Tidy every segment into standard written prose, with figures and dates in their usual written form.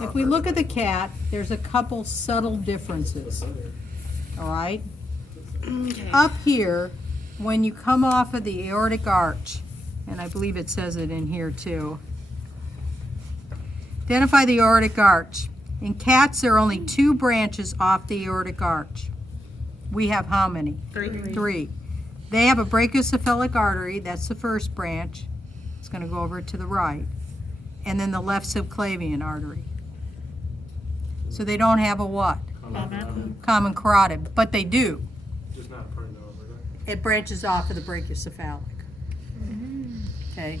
if we look at the cat, there's a couple subtle differences. All right? Okay. Up here, when you come off of the aortic arch, and I believe it says it in here too, identify the aortic arch. In cats, there are only 2 branches off the aortic arch. We have how many? 3. 3. They have a brachiocephalic artery, that's the first branch. It's going to go over to the right. And then the left subclavian artery. So they don't have a what? Common carotid, but they do. Just not part of the overlay. It branches off of the brachiocephalic. Okay.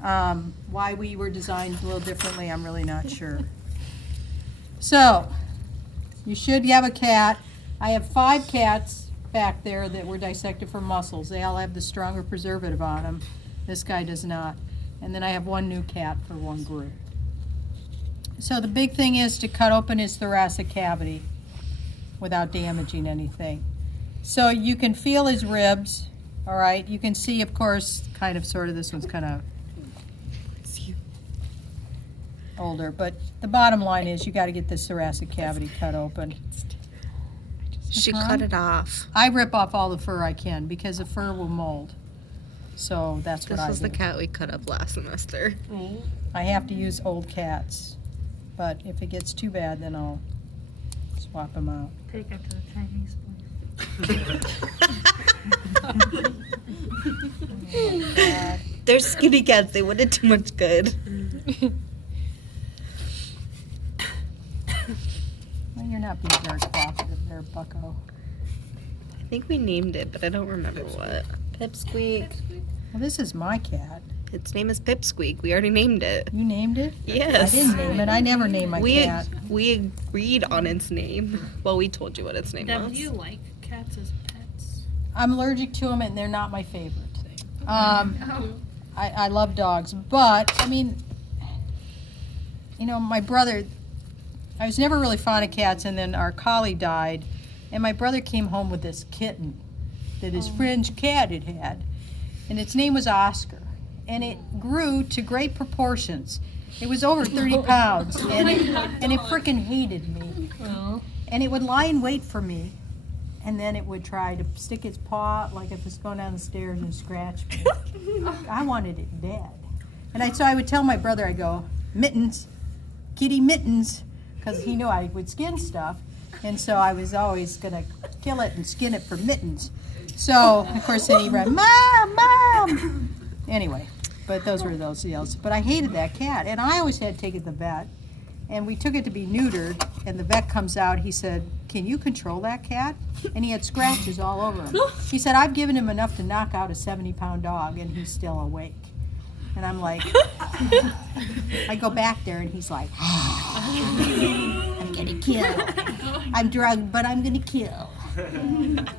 Why we were designed a little differently, I'm really not sure. So, you should have a cat. I have 5 cats back there that were dissected for muscles. They all have the stronger preservative on them. This guy does not. And then I have 1 new cat for 1 group. So the big thing is to cut open his thoracic cavity without damaging anything. So you can feel his ribs, all right? You can see, of course, kind of, sort of, this one's kind of older, but the bottom line is you got to get this thoracic cavity cut open. She cut it off. I rip off all the fur I can because the fur will mold. So that's what This I was do. the cat we cut up last semester. I have to use old cats, but if it gets too bad, then I'll swap them out. Take it to the Chinese place. They're skinny cats. They wouldn't do much good. Well, you're not being very cooperative there, bucko. I think we named it, but I don't remember what. Pipsqueak. Well, this is my cat. Its name is Pipsqueak. We already named it. You named it? Yes. I didn't name it. I never name my cat. We agreed on its name. Well, we told you what its name Deb, was. do you like cats as pets? I'm allergic to them, and they're not my favorite. I love dogs, but, I mean, you know, my brother, I was never really fond of cats, and then our collie died, and my brother came home with this kitten that his friend's cat had had, and its name was Oscar, and it grew to great proportions. It was over 30 pounds, and it frickin' hated me. And it would lie in wait for me, and then it would try to stick its paw, like if it's going down the stairs, and scratch me. I wanted it dead. And so I would tell my brother, I go, Mittens, kitty Mittens, because he knew I would skin stuff. And so I was always going to kill it and skin it for Mittens. So, of course, then he ran, Mom, Mom! Anyway, but those were those yells. But I hated that cat, and I always had to take it to the vet. And we took it to be neutered, and the vet comes out, he said, can you control that cat? And he had scratches all over him. He said, I've given him enough to knock out a 70-pound dog, and he's still awake. And I'm like, I go back there, and he's like, I'm gonna kill. I'm drugged, but I'm gonna kill.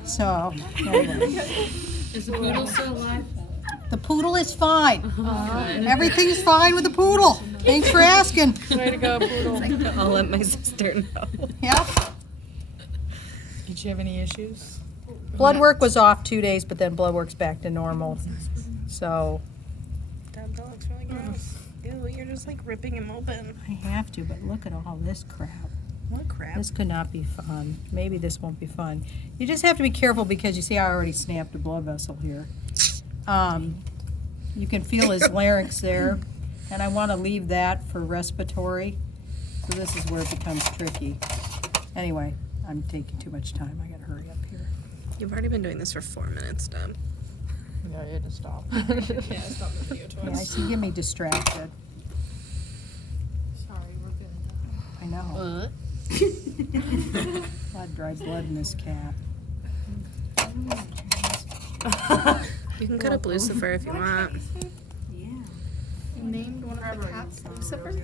So, anyway. Is the poodle still alive? The poodle is fine. Everything's fine with the poodle. Thanks for asking. Way to go, poodle. I'll let my sister know. Yep. Did you have any issues? Blood work was off 2 days, but then blood work's back to normal. So That looks really gross. Ew, you're just like ripping him open. I have to, but look at all this crap. What crap? This could not be fun. Maybe this won't be fun. You just have to be careful because you see I already snapped a blood vessel here. You can feel his larynx there, and I want to leave that for respiratory. So this is where it becomes tricky. Anyway, I'm taking too much time. I gotta hurry up here. You've already been doing this for 4 minutes, Deb. Yeah, you had to stop. Yeah, stop the video Yeah, I see, get me distracted. Sorry, we're good. I know. Blood, dry blood in this cat. You can cut up Lucifer if you want. Named one of the cats Lucifer.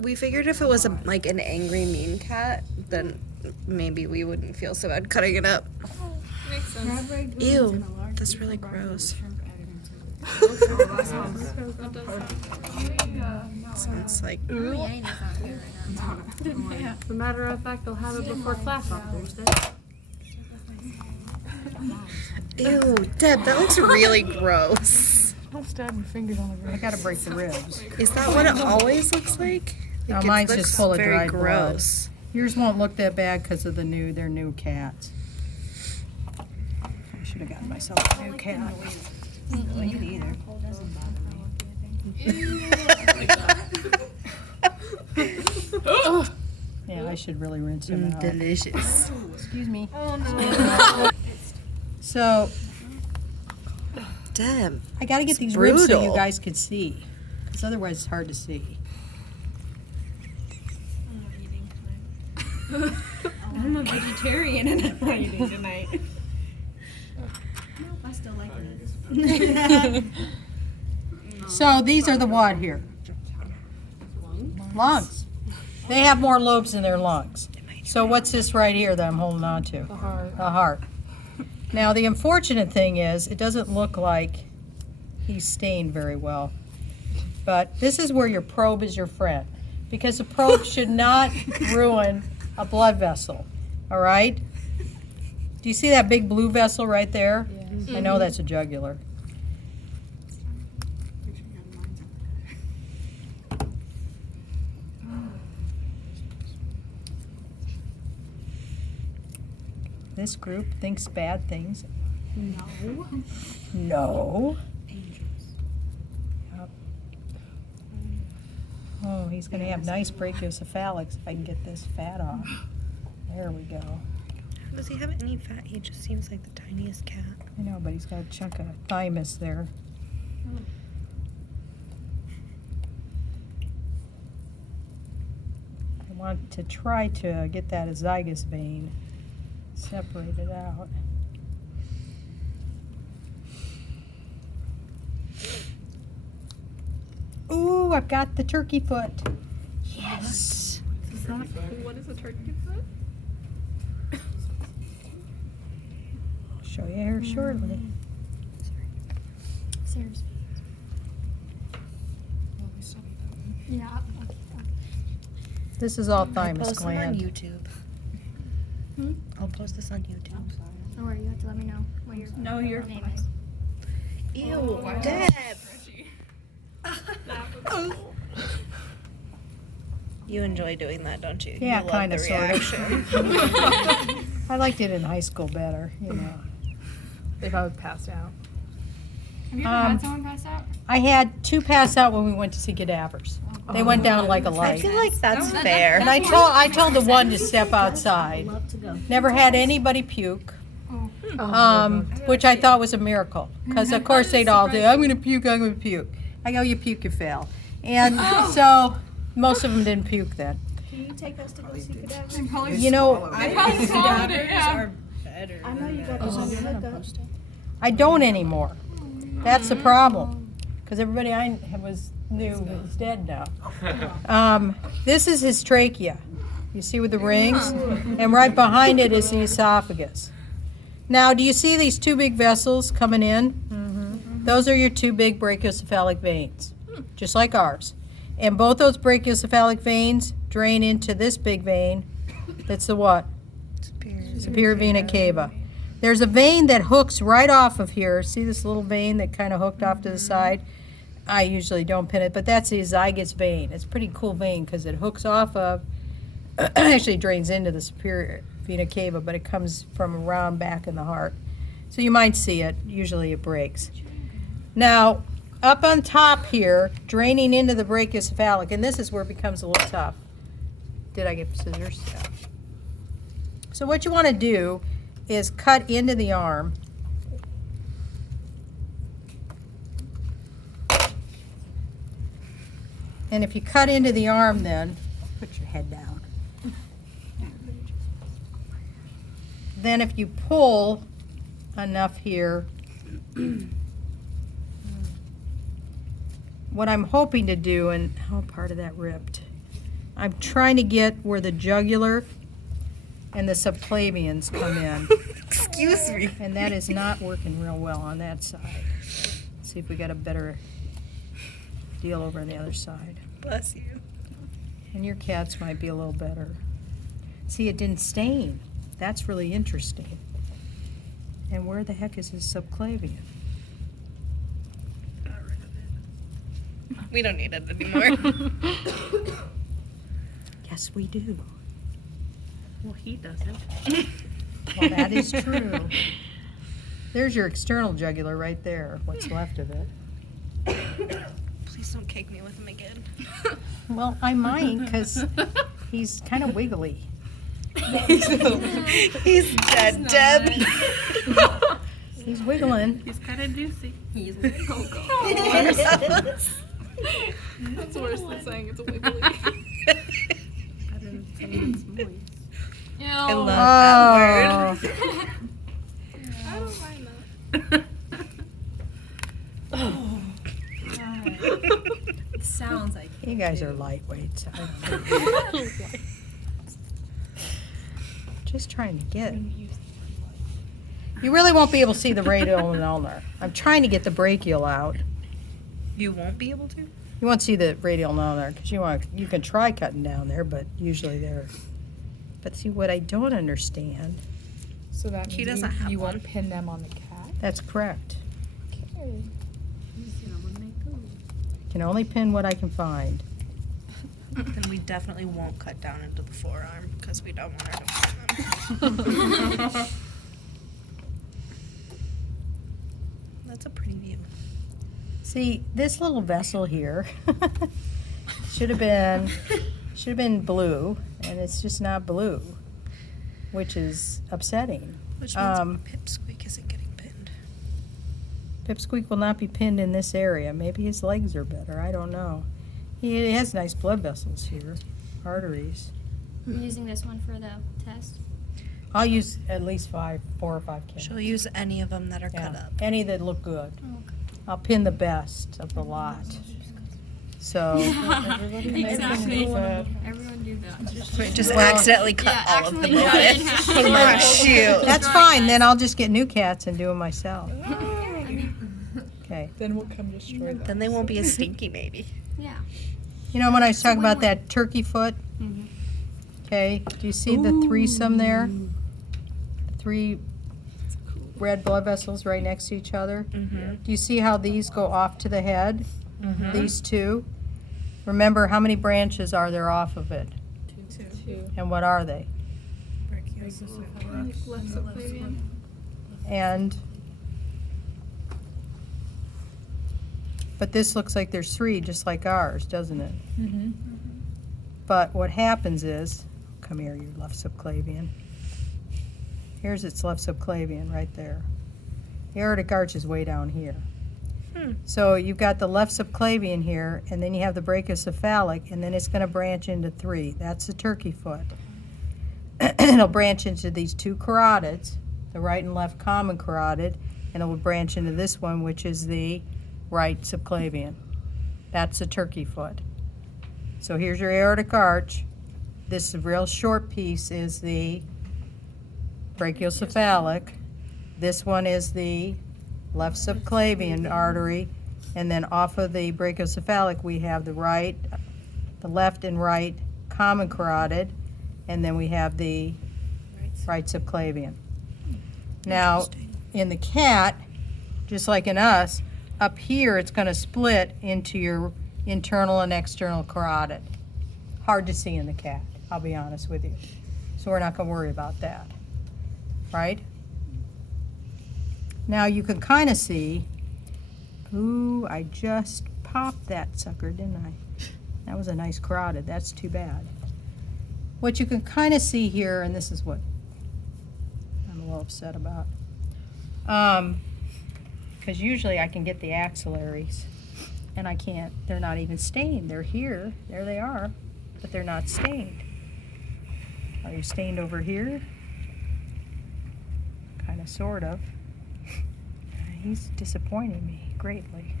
We figured if it was like an angry, mean cat, then maybe we wouldn't feel so bad cutting it up. Makes sense. Ew, that's really gross. Sounds like Yeah. As a matter of fact, they'll have it before class on Thursday. ew, Deb, that looks really gross. Don't stab your fingers on the I ribs. gotta break the ribs. Is that what it always looks like? Now It mine's looks just full of very dried blood. gross. Yours won't look that bad because of they're new cats. I should have gotten myself a new cat. Yeah, I should really rinse him out. Delicious. Excuse me. So, Damn. I gotta get these ribs so you brutal. guys could see, because otherwise it's hard to see. I'm a vegetarian and I'm not eating tonight. Nope, I still like it. So these are the what here? Lungs. They have more lobes in their lungs. So what's this right here that I'm holding on to? The heart. A heart. Now the unfortunate thing is it doesn't look like he's stained very well. But this is where your probe is your friend. Because the probe should not ruin a blood vessel. All right? Do you see that big blue vessel right there? I know that's a jugular. This group thinks bad things. No. No. Yep. Oh, he's going to have nice brachiocephalics if I can get this fat off. There we go. Does he have any fat? He just seems like the tiniest cat. I know, but he's got a chunk of thymus there. I want to try to get that azygous vein separated out. Ooh, I've got the turkey foot. Yes. What is a turkey foot? I'll show you here shortly. Serious. Yeah. This is all I'll thymus post them on gland. YouTube. Hmm? I'll post this on YouTube. Don't worry, you have to let me know what your No, you're name fine. is. Ew, Deb. You enjoy doing that, don't you? Yeah, you love kinda, the sorta. reaction. I liked it in high school better, you know. If I would pass out. Have you ever Um, had someone pass out? I had two pass out when we went to see cadavers. They went down like a I light. feel like that's fair. And I told the one to step outside. Never had anybody puke, which I thought was a miracle. Because of course they'd all say, I'm gonna puke, I'm gonna puke. I go, you puke, you fail. And so most of them didn't puke then. Can you take us to go see cadavers? You know, I think cadavers are better. I know you got us on the hookup. I don't anymore. That's the problem. Because everybody I knew is dead now. This is his trachea. You see with the rings? And right behind it is the esophagus. Now, do you see these two big vessels coming in? Those are your two big brachiocephalic veins, just like ours. And both those brachiocephalic veins drain into this big vein. That's the what? Superior vena cava. There's a vein that hooks right off of here. See this little vein that kind of hooked off to the side? I usually don't pin it, but that's the azygous vein. It's a pretty cool vein because it hooks off of, actually drains into the superior vena cava, but it comes from around back in the heart. So you might see it. Usually it breaks. Now, up on top here, draining into the brachiocephalic, and this is where it becomes a little tough. Did I get scissors? Yeah. So what you want to do is cut into the arm. And if you cut into the arm then, put your head down. Then if you pull enough here, what I'm hoping to do, and how part of that ripped, I'm trying to get where the jugular and the subclavians come in. Excuse me. And that is not working real well on that side. Let's see if we got a better deal over on the other side. Bless you. And your cats might be a little better. See, it didn't stain. That's really interesting. And where the heck is his subclavian? We don't need it anymore. Yes, we do. Well, he doesn't. Well, that is true. There's your external jugular right there, what's left of it. Please don't cake me with him again. Well, I might, because he's kind of wiggly. He's dead, Deb. He's wiggling. He's kind of juicy. That's worse than saying it's a wiggly. Better than saying it's moist. I love that word. I don't mind that. It sounds like You guys are lightweights. I don't know. Just trying to get. You really won't be able to see the radial and ulnar. I'm trying to get the brachial out. You won't be able to? You won't see the radial and ulnar because you can try cutting down there, but usually they're. But see, what I don't understand. So that He means doesn't have you one. won't pin them on the cat. That's correct. Okay. Can only pin what I can find. Then we definitely won't cut down into the forearm because we don't want her to pin them. That's a pretty view. See, this little vessel here should have been blue, and it's just not blue, which is upsetting. Which means Pipsqueak isn't getting pinned. Pipsqueak will not be pinned in this area. Maybe his legs are better. I don't know. He has nice blood vessels here, arteries. I'm using this one for the test. I'll use at least 4 or 5 cans. She'll use any of them that are cut up. Any that look good. Oh, okay. I'll pin the best of the lot. So, Exactly. Everyone do that. Just Well, accidentally cut Yeah, all of them actually on cut it. it in half. Oh, shoot. that's fine. Then I'll just get new cats and do them myself. Okay. Then we'll come destroy them. Then they won't be as stinky, maybe. Yeah. You know when I was talking about that turkey foot? Okay, do you see the threesome there? 3 red blood vessels right next to each other? Mm-hmm. Do you see how these go off to the head? These two? Remember, how many branches are there off of it? 2. And what are they? Left subclavian. And, but this looks like there's 3, just like ours, doesn't it? Mm-hmm. But what happens is, come here, you left subclavian. Here's its left subclavian right there. The aortic arch is way down here. So you've got the left subclavian here, and then you have the brachiocephalic, and then it's going to branch into 3. That's the turkey foot. It'll branch into these 2 carotids, the right and left common carotid, and it will branch into this one, which is the right subclavian. That's the turkey foot. So here's your aortic arch. This real short piece is the brachiocephalic. This one is the left subclavian artery, and then off of the brachiocephalic we have the left and right common carotid, and then we have the right subclavian. Now, in the cat, just like in us, up here it's going to split into your internal and external carotid. Hard to see in the cat, I'll be honest with you. So we're not going to worry about that, right? Now you can kind of see, ooh, I just popped that sucker, didn't I? That was a nice carotid, that's too bad. What you can kind of see here, and this is what I'm a little upset about, because usually I can get the axillaries, and I can't. They're not even stained. They're here. There they are, but they're not stained. Are you stained over here? Kind of, sort of. He's disappointing me greatly.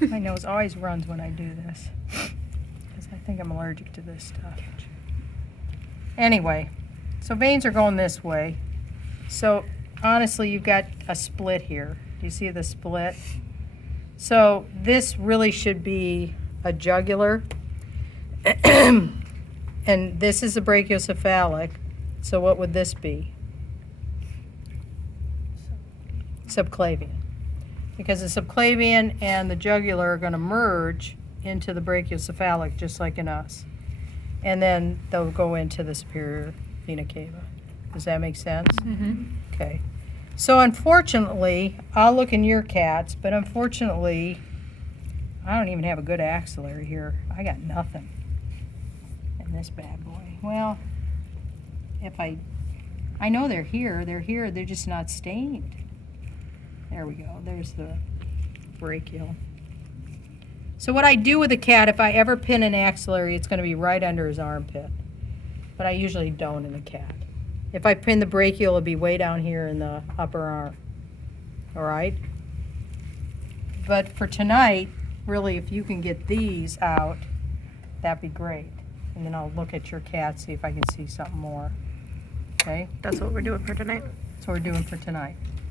My nose always runs when I do this, because I think I'm allergic to this stuff. Anyway, so veins are going this way. So honestly, you've got a split here. Do you see the split? So this really should be a jugular. And this is a brachiocephalic. So what would this be? Subclavian. Because the subclavian and the jugular are going to merge into the brachiocephalic, just like in us. and then they'll go into the superior vena cava. Does that make sense? Okay. So unfortunately, I'll look in your cats, but unfortunately, I don't even have a good axillary here. I got nothing in this bad boy. Well, if I know they're here, they're just not stained. There we go, there's the brachial. So what I do with a cat, if I ever pin an axillary, it's gonna be right under his armpit. But I usually don't in a cat. If I pin the brachial, it'll be way down here in the upper arm. All right? But for tonight, really, if you can get these out, that'd be great. And then I'll look at your cat, see if I can see something more. Okay? That's what we're doing for tonight. That's what we're doing for tonight.